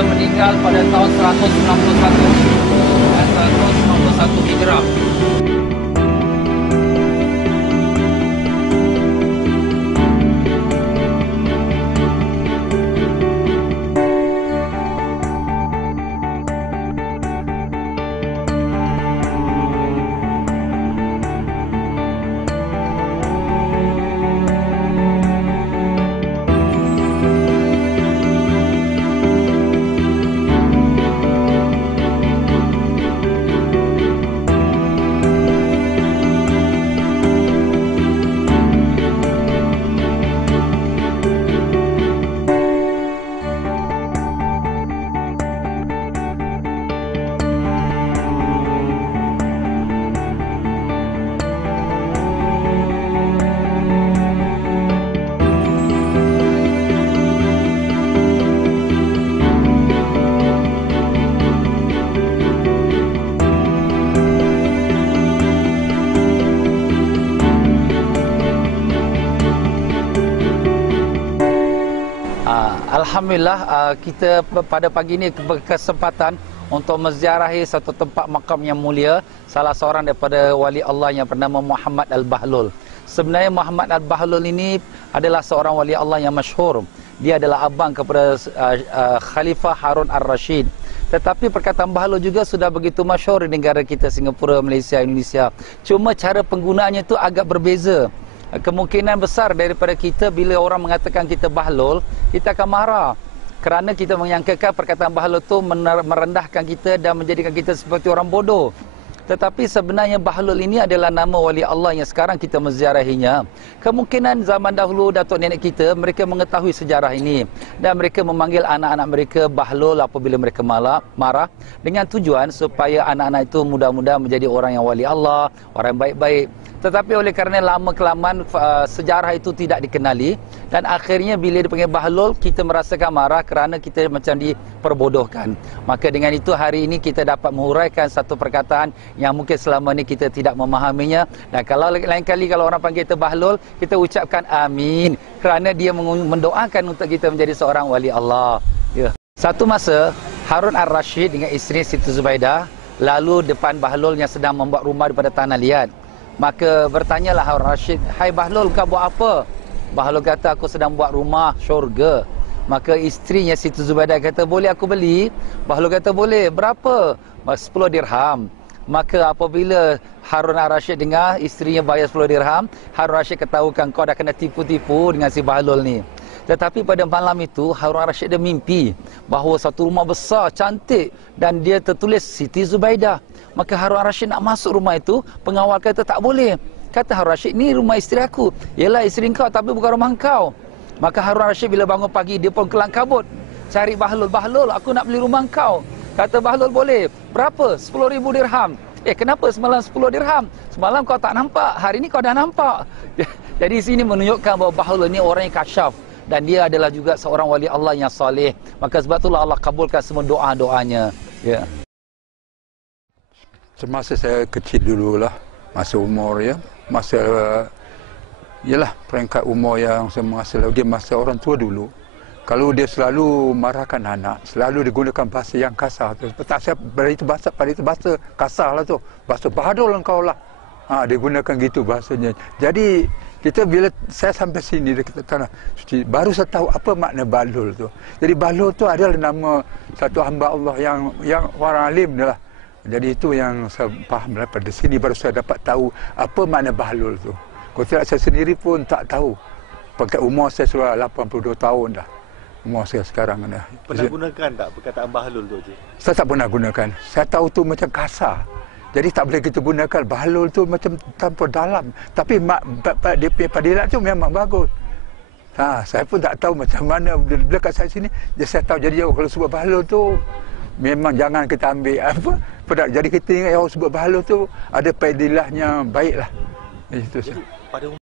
Dia meninggal pada tahun 191 Hijrah. Alhamdulillah, kita pada pagi ini berkesempatan untuk menziarahi satu tempat makam yang mulia, salah seorang daripada wali Allah yang bernama Muhammad Al-Bahlul. Sebenarnya Muhammad Al-Bahlul ini adalah seorang wali Allah yang masyhur. Dia adalah abang kepada Khalifah Harun Ar-Rashid. Tetapi perkataan Bahlul juga sudah begitu masyhur di negara kita, Singapura, Malaysia, Indonesia. Cuma cara penggunaannya itu agak berbeza. Kemungkinan besar daripada kita bila orang mengatakan kita bahlul, kita akan marah. Kerana kita menyangkakan perkataan bahlul itu merendahkan kita dan menjadikan kita seperti orang bodoh. Tetapi sebenarnya bahlul ini adalah nama wali Allah yang sekarang kita menziarahinya. Kemungkinan zaman dahulu datuk nenek kita, mereka mengetahui sejarah ini. Dan mereka memanggil anak-anak mereka bahlul apabila mereka marah. Dengan tujuan supaya anak-anak itu mudah-mudahan menjadi orang yang wali Allah, orang yang baik-baik. Tetapi oleh kerana lama-kelamaan sejarah itu tidak dikenali, dan akhirnya bila dipanggil bahlul, kita merasakan marah kerana kita macam diperbodohkan. Maka dengan itu hari ini kita dapat menguraikan satu perkataan yang mungkin selama ini kita tidak memahaminya. Dan kalau lain kali kalau orang panggil kita bahlul, kita ucapkan amin, kerana dia mendoakan untuk kita menjadi seorang wali Allah. Ya. Satu masa Harun Ar-Rashid dengan isteri Siti Zubaidah lalu depan bahlul yang sedang membuat rumah daripada tanah liat. Maka bertanyalah Harun Rashid, "Hai Bahlul, kau buat apa?" Bahlul kata, "Aku sedang buat rumah syurga." Maka isterinya Siti Zubaidah kata, "Boleh aku beli?" Bahlul kata, "Boleh." "Berapa?" 10 dirham. Maka apabila Harun Ar-Rashid dengar isterinya bayar 10 dirham, Harun Rashid ketahukan, kau dah kena tipu-tipu dengan si Bahlul ni. Tetapi pada malam itu Harun Ar-Rashid dia mimpi bahawa satu rumah besar, cantik, dan dia tertulis Siti Zubaidah. Maka Harun Ar-Rashid nak masuk rumah itu, pengawal kata tak boleh. Kata Harun Ar-Rashid, "Ni rumah isteri aku." "Yalah, isteri kau tapi bukan rumah kau." Maka Harun Ar-Rashid bila bangun pagi, dia pun kelang kabut cari Bahlul. "Bahlul, aku nak beli rumah kau." Kata Bahlul, "Boleh." "Berapa?" 10,000 dirham. Kenapa semalam 10 dirham? Semalam kau tak nampak, hari ni kau dah nampak." Jadi sini menunjukkan bahawa Bahlul ni orang yang kasyaf. Dan dia adalah juga seorang wali Allah yang soleh. Maka sebab itulah Allah kabulkan semua doa-doanya. Ya. Semasa saya kecil dululah, masa umur ya, masa ialah peringkat umur yang semasa lagi masa orang tua dulu. Kalau dia selalu marahkan anak, selalu digunakan bahasa yang kasar tu. Tak siap pada itu bahasa kasar lah tu. Bahasa bahadul engkau lah. Dia gunakan gitu bahasanya. Jadi kita bila saya sampai sini dekat tanah suci, baru saya tahu apa makna bahlul tu. Jadi bahlul tu adalah nama satu hamba Allah yang orang alim lah. Jadi itu yang saya faham daripada sini, baru saya dapat tahu apa makna bahlul tu. Kalau tidak saya sendiri pun tak tahu. Pakai umur saya sudah 82 tahun dah. Umur saya sekarang dah. Pernah gunakan tak perkataan bahlul tu, Cik? Saya tak pernah gunakan. Saya tahu tu macam kasar. Jadi tak boleh kita gunakan. Bahlul tu macam tanpa dalam. Tapi dia punya padilat tu memang bagus. Saya pun tak tahu macam mana. Bila kat saya sini, saya tahu. Jadi kalau sebut bahlul tu, memang jangan kita ambil apa. Jadi kita ingat yang sebut bahlul tu, ada padilahnya baiklah. Itu. Jadi, pada